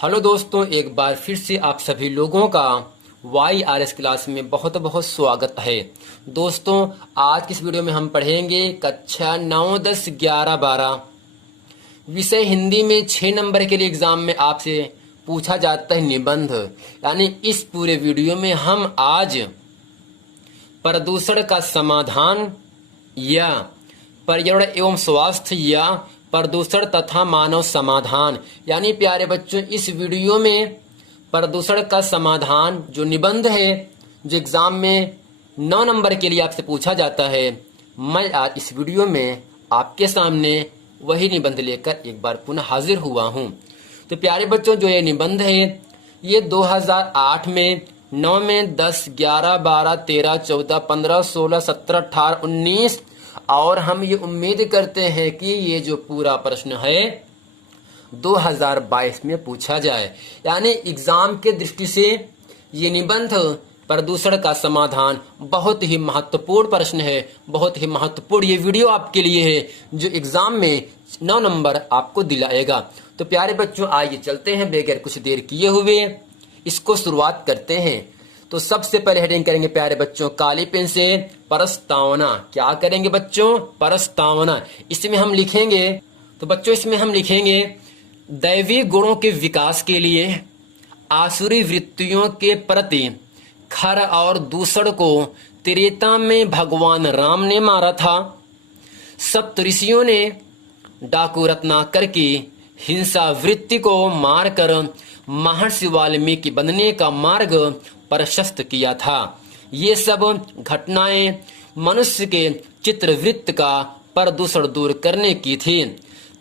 Hello दोस्तों, एक बार फिर से आप सभी लोगों का YRS क्लास में बहुत बहुत स्वागत है। दोस्तों, आज की इस वीडियो में हम पढ़ेंगे कक्षा 9, 10, 11, 12 विषय हिंदी में 6 नंबर के लिए एग्जाम में आपसे पूछा जाता है निबंध। यानी इस पूरे वीडियो में हम आज प्रदूषण का समाधान या पर्यावरण एवं स्वास्थ्य या प्रदूषण तथा मानव समाधान, यानी प्यारे बच्चों इस वीडियो में प्रदूषण का समाधान जो निबंध है, जो एग्जाम में 9 नंबर के लिए आपसे पूछा जाता है, मैं आज इस वीडियो में आपके सामने वही निबंध लेकर एक बार पुनः हाजिर हुआ हूं। तो प्यारे बच्चों, जो ये निबंध है ये 2008 में 9 में 10, 11, 12, 13, 14, 15, 16, 17, 18, 19 और हम ये उम्मीद करते हैं कि ये जो पूरा प्रश्न है 2022 में पूछा जाए। यानी एग्जाम के दृष्टि से ये निबंध प्रदूषण का समाधान बहुत ही महत्वपूर्ण प्रश्न है, बहुत ही महत्वपूर्ण ये वीडियो आपके लिए है जो एग्जाम में 9 नंबर आपको दिलाएगा। तो प्यारे बच्चों, आइए चलते हैं बगैर कुछ देर किए हुए इसको शुरुआत करते हैं। तो सबसे पहले हेडिंग करेंगे प्यारे बच्चों काली पेन से प्रस्तावना। क्या करेंगे बच्चों? प्रस्तावना। इसमें हम लिखेंगे, तो बच्चों इसमें हम लिखेंगे दैवी गुणों के विकास के लिए आसुरी वृत्तियों के प्रति खर और दूषण को त्रेता में भगवान राम ने मारा था। सप्तऋषियों ने डाकू रत्नाकर की हिंसा वृत्ति को मारकर महर्षि वाल्मीकि बनने का मार्ग प्रशस्त किया था। ये सब घटनाएं मनुष्य के चित्रवृत्त का प्रदूषण दूर करने की थी,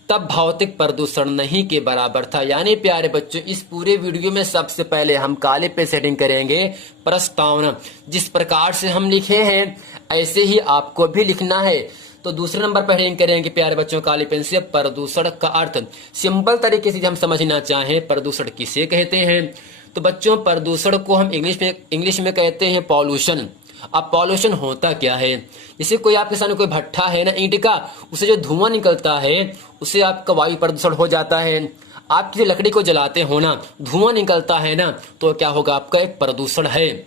तब भौतिक प्रदूषण नहीं के बराबर था। यानी प्यारे बच्चों, इस पूरे वीडियो में सबसे पहले हम काले पे सेटिंग करेंगे प्रस्तावना। जिस प्रकार से हम लिखे हैं ऐसे ही आपको भी लिखना है। तो दूसरे नंबर पर हेडिंग करेंगे प्यारे बच्चों काली पेन से प्रदूषण का अर्थ। सिंपल तरीके से हम समझना चाहें प्रदूषण किसे कहते हैं, तो बच्चों प्रदूषण को हम इंग्लिश में कहते हैं पॉल्यूशन। अब पॉल्यूशन होता क्या है? जैसे कोई आपके सामने कोई भट्ठा है ना ईंट का, उसे जो धुआं निकलता है उसे आपका वायु प्रदूषण हो जाता है। आप किसी लकड़ी को जलाते हो ना, धुआं निकलता है ना, तो क्या होगा? आपका एक प्रदूषण है।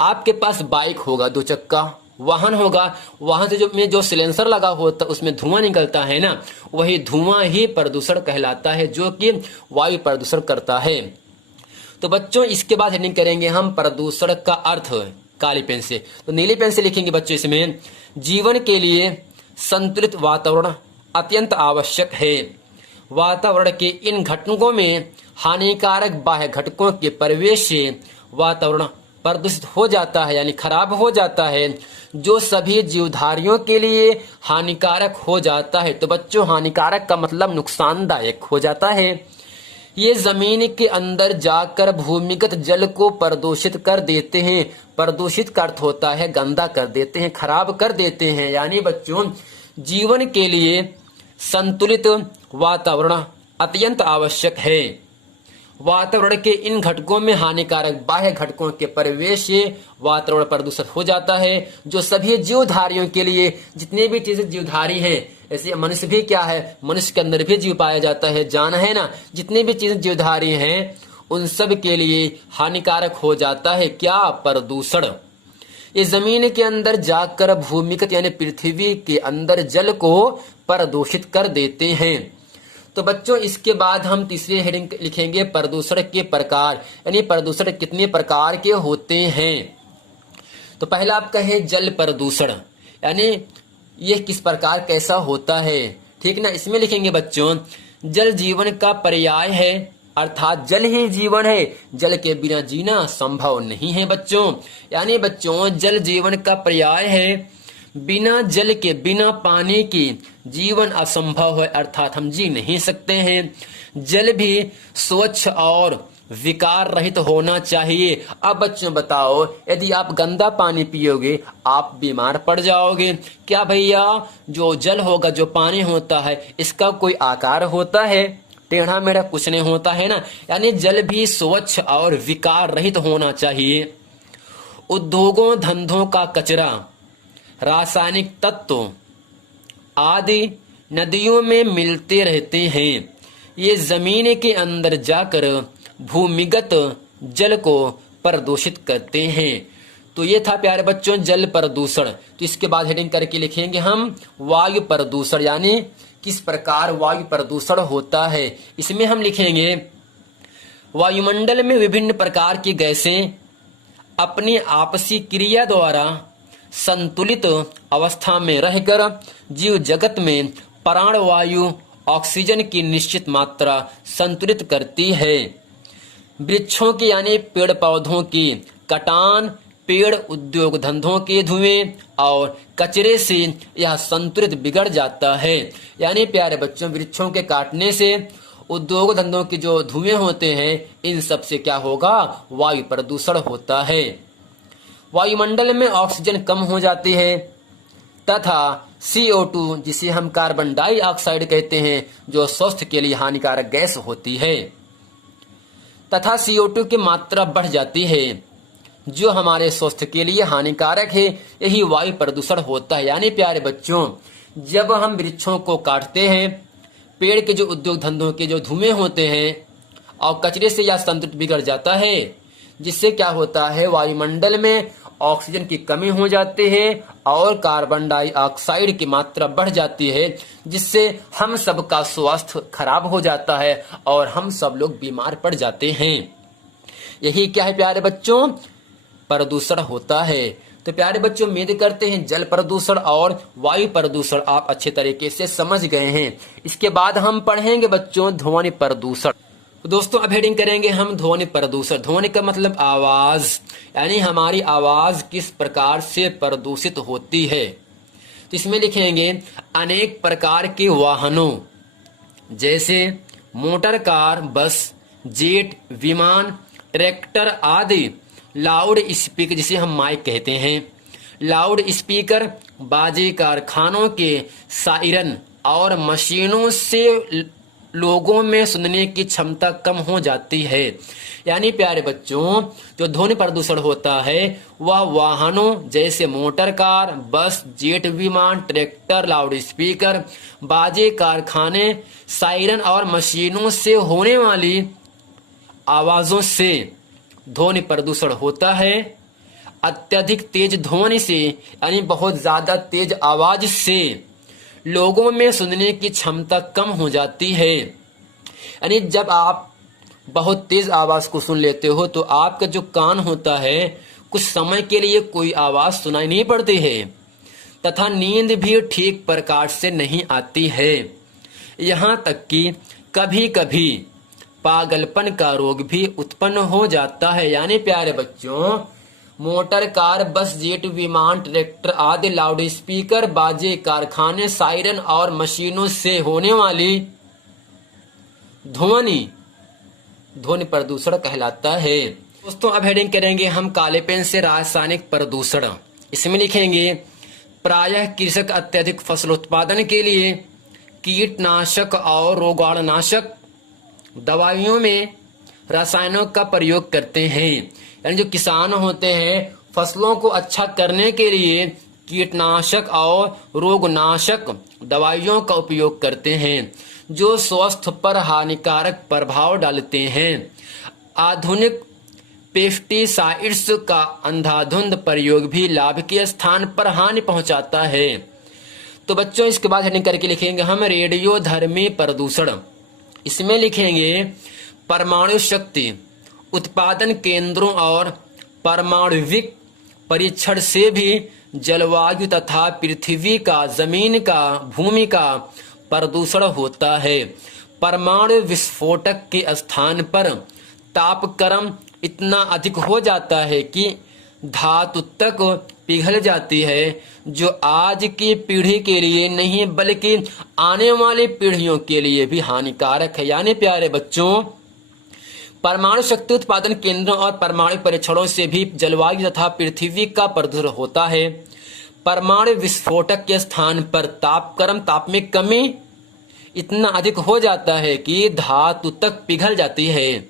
आपके पास बाइक होगा, 2 चक्का वाहन होगा, वहां से जो सिलेंसर लगा होता उसमें धुआं निकलता है ना, वही धुआं ही प्रदूषण कहलाता है, जो कि वायु प्रदूषण करता है। तो बच्चों इसके बाद हेडिंग करेंगे हम प्रदूषण का अर्थ काली पेन से। तो नीली पेन से लिखेंगे बच्चों इसमें जीवन के लिए संतुलित वातावरण अत्यंत आवश्यक है। वातावरण के इन घटकों में हानिकारक बाह्य घटकों के प्रवेश से वातावरण प्रदूषित हो जाता है, यानी खराब हो जाता है, जो सभी जीवधारियों के लिए हानिकारक हो जाता है। तो बच्चों हानिकारक का मतलब नुकसानदायक हो जाता है। ये जमीन के अंदर जाकर भूमिगत जल को प्रदूषित कर देते हैं। प्रदूषित का अर्थ होता है गंदा कर देते हैं, खराब कर देते हैं। यानी बच्चों जीवन के लिए संतुलित वातावरण अत्यंत आवश्यक है। वातावरण के इन घटकों में हानिकारक बाह्य घटकों के प्रवेश से वातावरण प्रदूषित हो जाता है, जो सभी जीवधारियों के लिए, जितने भी चीजें जीवधारी हैं, ऐसे मनुष्य भी क्या है, मनुष्य के अंदर भी जीव पाया जाता है, जान है ना, जितनी भी चीजें जीवधारी हैं उन सब के लिए हानिकारक हो जाता है क्या? प्रदूषण। ये जमीन के अंदर जाकर भूमिगत यानी पृथ्वी के अंदर जल को प्रदूषित कर देते हैं। तो बच्चों इसके बाद हम तीसरी हेडिंग लिखेंगे प्रदूषण के प्रकार, यानी प्रदूषण कितने प्रकार के होते हैं। तो पहला आपका है जल प्रदूषण, यानी ये किस प्रकार कैसा होता है, ठीक ना। इसमें लिखेंगे बच्चों जल जीवन का पर्याय है, अर्थात जल ही जीवन है, जल के बिना जीना संभव नहीं है बच्चों। यानी बच्चों जल जीवन का पर्याय है, बिना जल के, बिना पानी की जीवन असंभव है, अर्थात हम जी नहीं सकते हैं। जल भी स्वच्छ और विकार रहित होना चाहिए। अब बच्चों बताओ, यदि आप गंदा पानी पियोगे आप बीमार पड़ जाओगे क्या भैया? जो जल होगा, जो पानी होता है, इसका कोई आकार होता है? टेढ़ा मेढ़ा कुछ नहीं होता है ना। यानी जल भी स्वच्छ और विकार रहित होना चाहिए। उद्योगों धंधों का कचरा, रासायनिक तत्व आदि नदियों में मिलते रहते हैं। ये जमीन के अंदर जाकर भूमिगत जल को प्रदूषित करते हैं। तो ये था प्यारे बच्चों जल प्रदूषण। तो इसके बाद हेडिंग करके लिखेंगे हम वायु प्रदूषण, यानी किस प्रकार वायु प्रदूषण होता है। इसमें हम लिखेंगे वायुमंडल में विभिन्न प्रकार की गैसें अपनी आपसी क्रिया द्वारा संतुलित अवस्था में रहकर जीव जगत में प्राणवायु ऑक्सीजन की निश्चित मात्रा संतुलित करती है। वृक्षों की यानी पेड़ पौधों की कटान, पेड़ उद्योग धंधों के धुएं और कचरे से यह संतुलित बिगड़ जाता है। यानी प्यारे बच्चों वृक्षों के काटने से, उद्योग धंधों के जो धुएं होते हैं, इन सब से क्या होगा, वायु प्रदूषण होता है। वायुमंडल में ऑक्सीजन कम हो जाती है तथा CO2 जिसे हम कार्बन डाइऑक्साइड कहते हैं, जो स्वास्थ्य के लिए हानिकारक गैस होती है, तथा CO2 की मात्रा बढ़ जाती है जो हमारे स्वास्थ्य के लिए हानिकारक है। यही वायु प्रदूषण होता है। यानी प्यारे बच्चों जब हम वृक्षों को काटते हैं, पेड़ के जो उद्योग धंधों के जो धुएं होते हैं और कचरे से यह संतुलित बिगड़ जाता है, जिससे क्या होता है वायुमंडल में ऑक्सीजन की कमी हो जाती है और कार्बन डाइऑक्साइड की मात्रा बढ़ जाती है, जिससे हम सबका स्वास्थ्य खराब हो जाता है और हम सब लोग बीमार पड़ जाते हैं। यही क्या है प्यारे बच्चों, प्रदूषण होता है। तो प्यारे बच्चों उम्मीद करते हैं जल प्रदूषण और वायु प्रदूषण आप अच्छे तरीके से समझ गए हैं। इसके बाद हम पढ़ेंगे बच्चों ध्वनि प्रदूषण। तो दोस्तों अब हेडिंग करेंगे हम ध्वनि प्रदूषण। ध्वनि का मतलब आवाज, यानी हमारी आवाज किस प्रकार से प्रदूषित होती है। तो इसमें लिखेंगे अनेक प्रकार के वाहनों जैसे मोटर कार, बस, जेट, विमान, ट्रैक्टर आदि, लाउड स्पीकर जिसे हम माइक कहते हैं, लाउड स्पीकर, बाजे, कारखानों के सायरन और मशीनों से लोगों में सुनने की क्षमता कम हो जाती है। यानी प्यारे बच्चों जो ध्वनि प्रदूषण होता है वह वाहनों जैसे मोटर कार, बस, जेट, विमान, ट्रैक्टर, लाउड स्पीकर, बाजे, कारखाने, सायरन और मशीनों से होने वाली आवाजों से ध्वनि प्रदूषण होता है। अत्यधिक तेज ध्वनि से यानी बहुत ज्यादा तेज आवाज से लोगों में सुनने की क्षमता कम हो जाती है। यानी जब आप बहुत तेज आवाज को सुन लेते हो तो आपका जो कान होता है कुछ समय के लिए कोई आवाज सुनाई नहीं पड़ती है तथा नींद भी ठीक प्रकार से नहीं आती है। यहाँ तक कि कभी कभी पागलपन का रोग भी उत्पन्न हो जाता है। यानी प्यारे बच्चों मोटर कार, बस, जेट, विमान, ट्रैक्टर आदि, लाउड स्पीकर, बाजे, कारखाने, सायरन और मशीनों से होने वाली ध्वनि प्रदूषण कहलाता है। दोस्तों अब हेडिंग करेंगे हम काले पेन से रासायनिक प्रदूषण। इसमें लिखेंगे प्रायः कृषक अत्यधिक फसल उत्पादन के लिए कीटनाशक और रोगाणुनाशक दवाइयों में रसायनों का प्रयोग करते हैं। यानी जो किसान होते हैं फसलों को अच्छा करने के लिए कीटनाशक और रोगनाशक दवाइयों का उपयोग करते हैं जो स्वास्थ्य पर हानिकारक प्रभाव डालते हैं। आधुनिक पेस्टिसाइड्स का अंधाधुंध प्रयोग भी लाभ के स्थान पर हानि पहुंचाता है। तो बच्चों इसके बाद हेडिंग करके लिखेंगे हम रेडियोधर्मी प्रदूषण। इसमें लिखेंगे परमाणु शक्ति उत्पादन केंद्रों और परमाणुविक परीक्षण से भी जलवायु तथा पृथ्वी का, जमीन का, भूमि का प्रदूषण होता है। परमाणु विस्फोटक के स्थान पर तापक्रम इतना अधिक हो जाता है कि धातु तक पिघल जाती है, जो आज की पीढ़ी के लिए नहीं बल्कि आने वाली पीढ़ियों के लिए भी हानिकारक है। यानी प्यारे बच्चों परमाणु शक्ति उत्पादन केंद्रों और परमाणु परीक्षणों से भी जलवायु तथा पृथ्वी का प्रदूषण होता है। परमाणु विस्फोटक के स्थान पर ताप में कमी इतना अधिक हो जाता है कि धातु तक पिघल जाती है,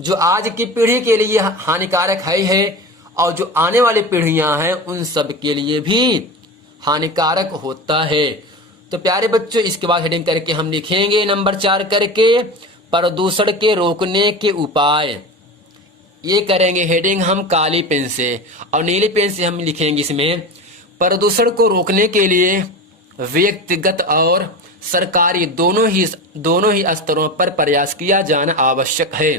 जो आज की पीढ़ी के लिए हानिकारक है और जो आने वाली पीढ़ियां हैं उन सब के लिए भी हानिकारक होता है। तो प्यारे बच्चों इसके बाद हेडिंग करके हम लिखेंगे नंबर 4 करके प्रदूषण के रोकने के उपाय। ये करेंगे हेडिंग हम काली पेन से, और नीली पेन से हम लिखेंगे इसमें प्रदूषण को रोकने के लिए व्यक्तिगत और सरकारी दोनों ही स्तरों पर प्रयास किया जाना आवश्यक है।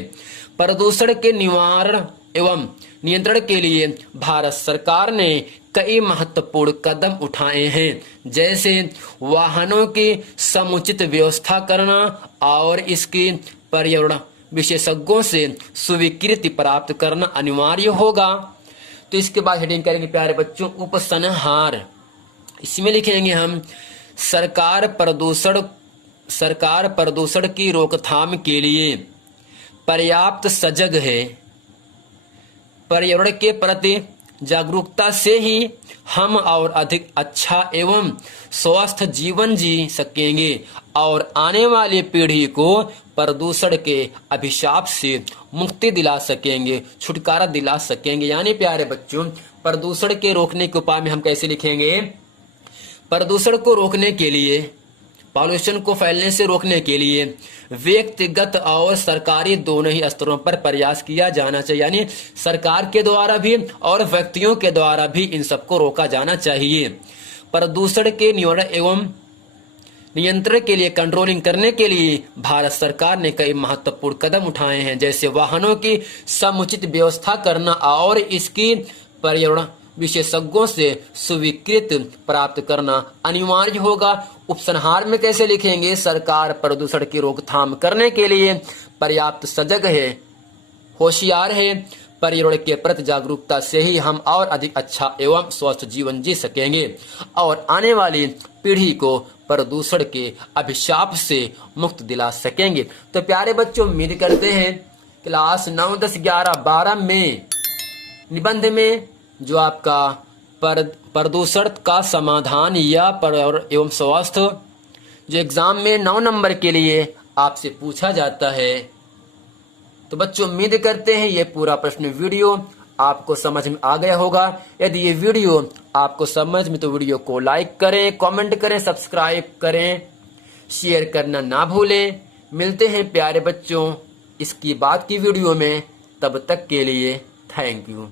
प्रदूषण के निवारण एवं नियंत्रण के लिए भारत सरकार ने कई महत्वपूर्ण कदम उठाए हैं, जैसे वाहनों की समुचित व्यवस्था करना और इसकी पर्यावरण विशेषज्ञों से स्वीकृति प्राप्त करना अनिवार्य होगा। तो इसके बाद हेडिंग करेंगे प्यारे बच्चों उपसंहार। इसमें लिखेंगे हम सरकार प्रदूषण की रोकथाम के लिए पर्याप्त सजग है। पर्यावरण के प्रति जागरूकता से ही हम और अधिक अच्छा एवं स्वस्थ जीवन जी सकेंगे और आने वाली पीढ़ी को प्रदूषण के अभिशाप से मुक्ति दिला सकेंगे, छुटकारा दिला सकेंगे। यानी प्यारे बच्चों प्रदूषण के रोकने के उपाय में हम कैसे लिखेंगे, प्रदूषण को रोकने के लिए, पॉल्यूशन को फैलने से रोकने के लिए व्यक्तिगत और सरकारी दोनों ही स्तरों पर प्रयास किया जाना चाहिए। यानी सरकार के द्वारा भी और व्यक्तियों के द्वारा भी इन सबको रोका जाना चाहिए। प्रदूषण के निवारण एवं नियंत्रण के लिए, कंट्रोलिंग करने के लिए भारत सरकार ने कई महत्वपूर्ण कदम उठाए हैं, जैसे वाहनों की समुचित व्यवस्था करना और इसकी पर्यावरण विशेषज्ञों से स्वीकृति प्राप्त करना अनिवार्य होगा। उपसंहार में कैसे लिखेंगे, सरकार प्रदूषण की रोकथाम करने के लिए पर्याप्त सजग है, होशियार है। पर्यावरण के प्रति जागरूकता से ही हम और अधिक अच्छा एवं स्वस्थ जीवन जी सकेंगे और आने वाली पीढ़ी को प्रदूषण के अभिशाप से मुक्त दिला सकेंगे। तो प्यारे बच्चों उम्मीद करते हैं क्लास 9, 10, 11, 12 में निबंध में जो आपका प्रदूषण का समाधान या पर्यावरण एवं स्वास्थ्य जो एग्जाम में 9 नंबर के लिए आपसे पूछा जाता है, तो बच्चों उम्मीद करते हैं ये पूरा प्रश्न वीडियो आपको समझ में आ गया होगा। यदि ये वीडियो आपको समझ में तो वीडियो को लाइक करें, कमेंट करें, सब्सक्राइब करें, शेयर करना ना भूलें। मिलते हैं प्यारे बच्चों इसकी बाद की वीडियो में, तब तक के लिए थैंक यू।